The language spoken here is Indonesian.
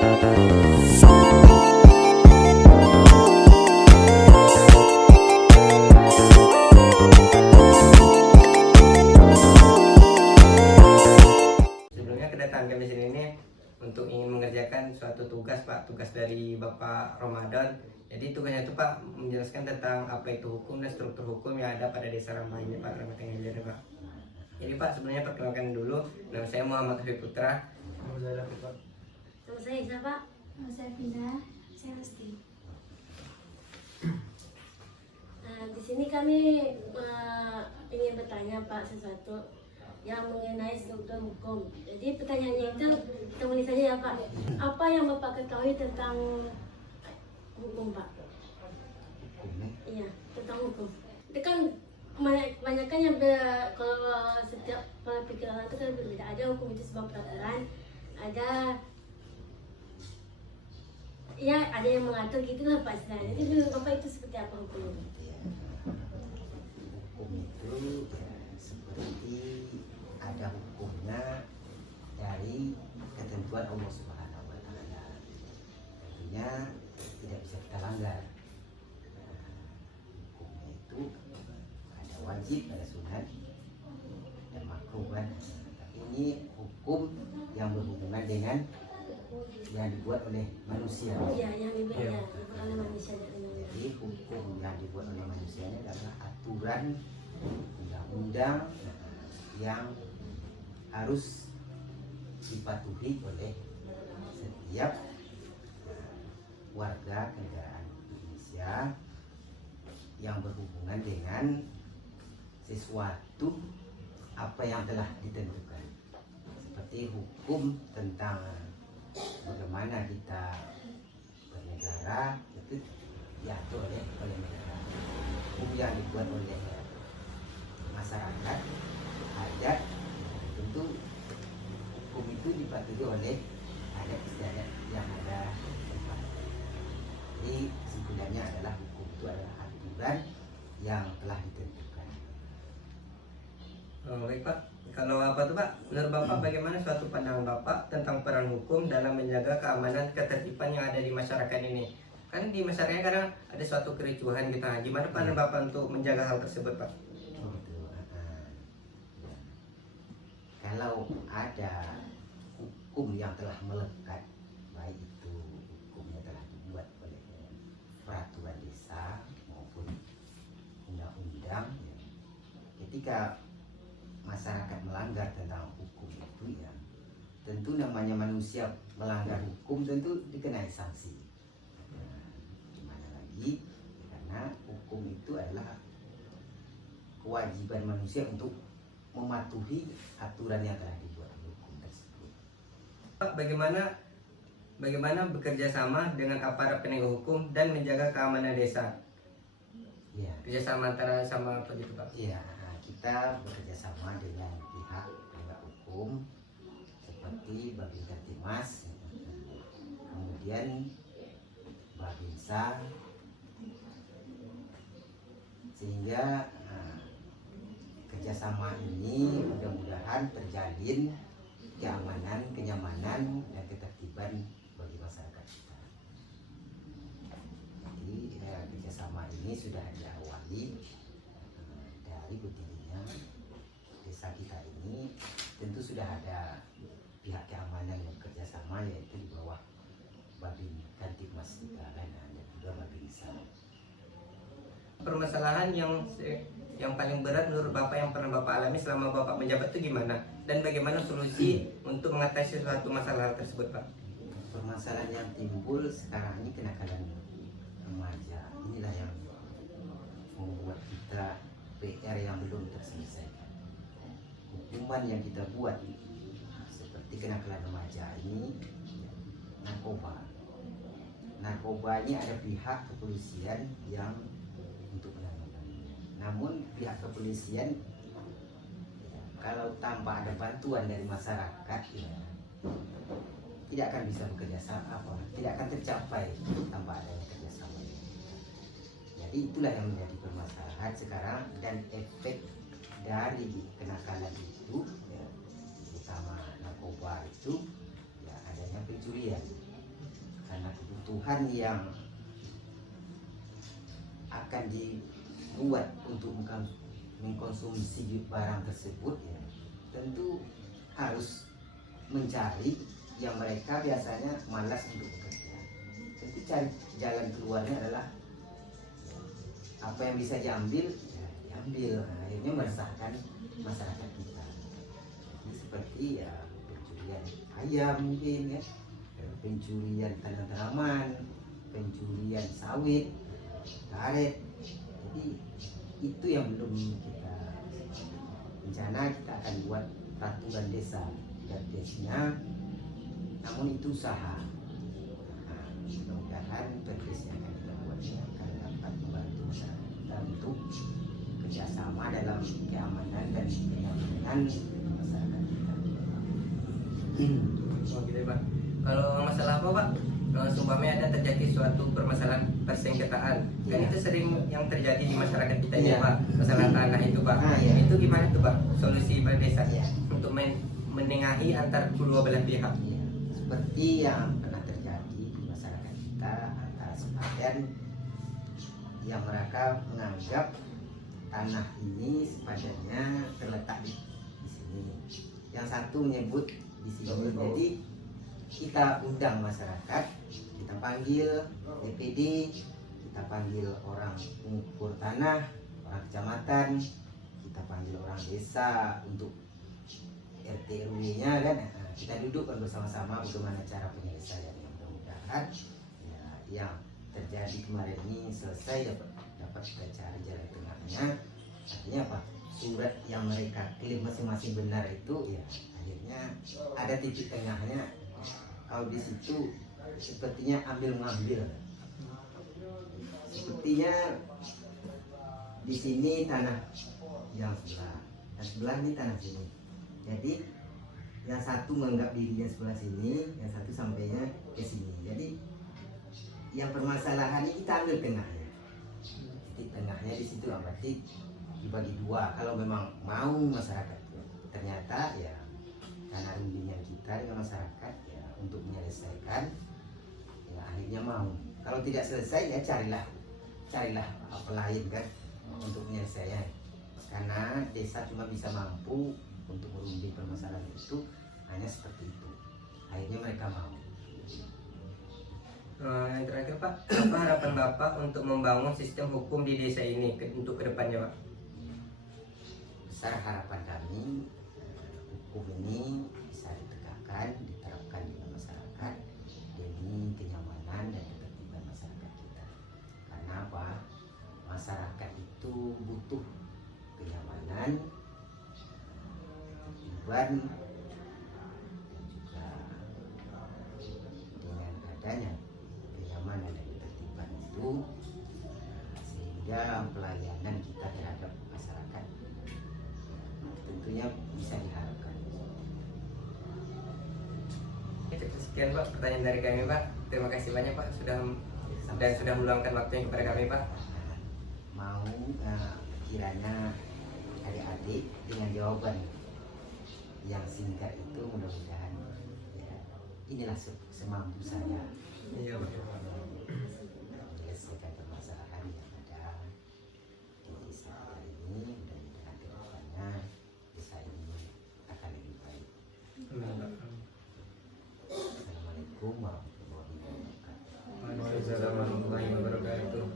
Sebelumnya kedatangan kami sini ini untuk ingin mengerjakan suatu tugas Pak, tugas dari Bapak Ramadan. Jadi tugasnya itu Pak menjelaskan tentang apa itu hukum dan struktur hukum yang ada pada desa Rambah ini Pak, Rambah Tengah Hilir Pak. Jadi Pak sebelumnya perkenalkan dulu, nama saya Muhammad Taufik Putra. Nama saya Isa, Pak. Nama saya Vina, saya Lesti. Nah, di sini kami ingin bertanya Pak sesuatu yang mengenai struktur hukum. Jadi pertanyaannya itu kita mulai saja ya Pak. Apa yang Bapak ketahui tentang hukum Pak? Iya, tentang hukum. Itu kan kebanyakan yang kalau setiap pola pikir orang itu kan berbeda. Ada hukum itu sebuah peraturan, ada ya ada yang mengatur gitulah Pak istilahnya. Jadi menurut Bapak itu seperti apa hukum? Hukum itu seperti ada hukumnya dari ketentuan Allah Subhanahu wa Ta'ala. Tentunya tidak bisa kita langgar. Hukumnya itu ada wajib, ada sunat, dan makruh kan. Tapi ini hukum yang berhubungan dengan yang dibuat oleh manusia. Iya, yang dibuat oleh manusia. Jadi hukum yang dibuat oleh manusia ini adalah aturan undang-undang yang harus dipatuhi oleh setiap warga negara Indonesia yang berhubungan dengan sesuatu apa yang telah ditentukan, seperti hukum tentang bagaimana kita bernegara itu diatur oleh negara. Hukum yang dibuat oleh masyarakat adat, tentu hukum itu dipatuhi oleh adat istiadat yang ada di tempat. Jadi kesimpulannya adalah hukum itu adalah aturan yang telah ditentukan. Oh, baik Pak, kalau apa tuh Pak, menurut Bapak bagaimana suatu pandangan Bapak tentang peran hukum dalam menjaga keamanan ketertiban yang ada di masyarakat ini? Kan di masyarakat kadang ada suatu kericuhan gitu. Gimana pandangan Bapak untuk menjaga hal tersebut Pak? Kalau ada hukum yang telah melekat, baik itu hukumnya telah dibuat oleh peraturan desa maupun undang-undang, ketika masyarakat melanggar tentang hukum itu, ya tentu namanya manusia melanggar hukum tentu dikenai sanksi. Gimana lagi, karena hukum itu adalah kewajiban manusia untuk mematuhi aturan yang telah dibuat oleh hukum tersebut. Pak, bagaimana bekerja sama dengan aparat penegak hukum dan menjaga keamanan desa? Ya, Kerjasama antara sama apa gitu Pak? ya, kita bekerja sama dengan pihak penegak hukum seperti Babinsa Timas, kemudian Babinsa, sehingga kerjasama ini mudah-mudahan terjalin keamanan, kenyamanan, dan ketertiban bagi masyarakat kita. Jadi kerjasama ini sudah diawali dari berdirinya desa kita ini. Tentu sudah ada pihak keamanan yang bekerjasama, yaitu di bawah Babin Kantikmas kita dan juga Babinsa. Permasalahan yang paling berat menurut Bapak yang pernah Bapak alami selama Bapak menjabat itu gimana? Dan bagaimana solusi untuk mengatasi suatu masalah tersebut Pak? Permasalahan yang timbul sekarang ini kenakalan remaja. Inilah yang membuat kita PR yang belum terselesaikan. Hukuman yang kita buat seperti kenakalan remaja ini, narkoba. Narkoba ini ada pihak kepolisian yang untuk menangani. Namun pihak kepolisian kalau tanpa ada bantuan dari masyarakat, ya, tidak akan bisa bekerja sama, tidak akan tercapai tanpa adanya kerjasama. Jadi itulah yang menjadi permasalahan sekarang, dan efek dari kenakalan itu, ya, terutama narkoba itu, ya, adanya pencurian. kebutuhan yang akan dibuat untuk mengkonsumsi barang tersebut ya, tentu harus mencari yang mereka biasanya malas untuk bekerja. Jadi cari jalan keluarnya adalah apa yang bisa diambil ya diambil. Nah, akhirnya meresahkan masyarakat kita. Jadi seperti ya pencurian ayam mungkin ya, pencurian tanaman, pencurian sawit, karet. Jadi itu yang belum kita rencana. Kita akan buat peraturan desa dan desnya, namun itu usaha. Nah, mudah-mudahan perdes yang akan kita buat ini akan dapat membantu masyarakat kita untuk kerjasama dalam keamanan dan kenyamanan masyarakat kita. Oh gitu ya, Pak. Kalau masalah apa, Pak? Seumpamanya ada terjadi suatu permasalahan persengketaan, kan Iya. itu sering yang terjadi di masyarakat kita ini, Iya. Pak. Masalah tanah itu, Pak. Iya. Itu gimana tuh, Pak? Solusi Pak Desa Iya. untuk menengahi antar kedua belah pihak. Ya, seperti yang pernah terjadi di masyarakat kita antara sepadan yang mereka menganggap tanah ini sepadannya terletak di sini. Yang satu menyebut di sini. Jadi kita undang masyarakat, kita panggil DPD, kita panggil orang pengukur tanah, orang kecamatan, kita panggil orang desa untuk RT RW-nya kan. Nah, kita dudukkan bersama-sama bagaimana cara penyelesaiannya. Mudah-mudahan ya, yang terjadi kemarin ini selesai, dapat kita cari jalan tengahnya. Artinya apa? Surat yang mereka klaim masing-masing benar itu ya akhirnya ada titik tengahnya. Kalau di situ sepertinya ambil mengambil. Sepertinya di sini tanah yang sebelah ini tanah sini. Jadi yang satu menganggap dirinya sebelah sini, yang satu sampainya ke sini. Jadi yang permasalahan ini kita ambil tengahnya. Titik tengahnya di situ berarti dibagi dua. Kalau memang mau masyarakat, ternyata ya karena rundingan kita dengan masyarakat ya untuk menyelesaikan, ya akhirnya mau. Kalau tidak selesai ya carilah apa lain kan untuk menyelesaikan. Karena desa cuma bisa mampu untuk merunding permasalahan itu hanya seperti itu. Akhirnya mereka mau. Yang terakhir, Pak, apa harapan Bapak untuk membangun sistem hukum di desa ini untuk kedepannya, Pak? Besar harapan kami hukum ini bisa ditegakkan, diterapkan di masyarakat demi kenyamanan dan ketertiban masyarakat kita. Karena apa? Masyarakat itu butuh kenyamanan, ketertiban, dan juga dengan adanya kenyamanan dan ketertiban itu sehingga pelayanan kita terhadap masyarakat tentunya bisa diharapkan. Sekian, Pak, pertanyaan dari kami, Pak. Terima kasih banyak, Pak, sudah meluangkan waktunya kepada kami, Pak. Mau kiranya adik-adik dengan jawaban yang singkat itu mudah-mudahan ya, inilah semampu saya Iya, Pak. menyelesaikan permasalahan yang ada di desa kita ini. Mudah-mudahan kedepannya desa ini akan lebih baik. Assalamualaikum warahmatullahi wabarakatuh. Waalaikumsalam warahmatullahi wabarakatuh.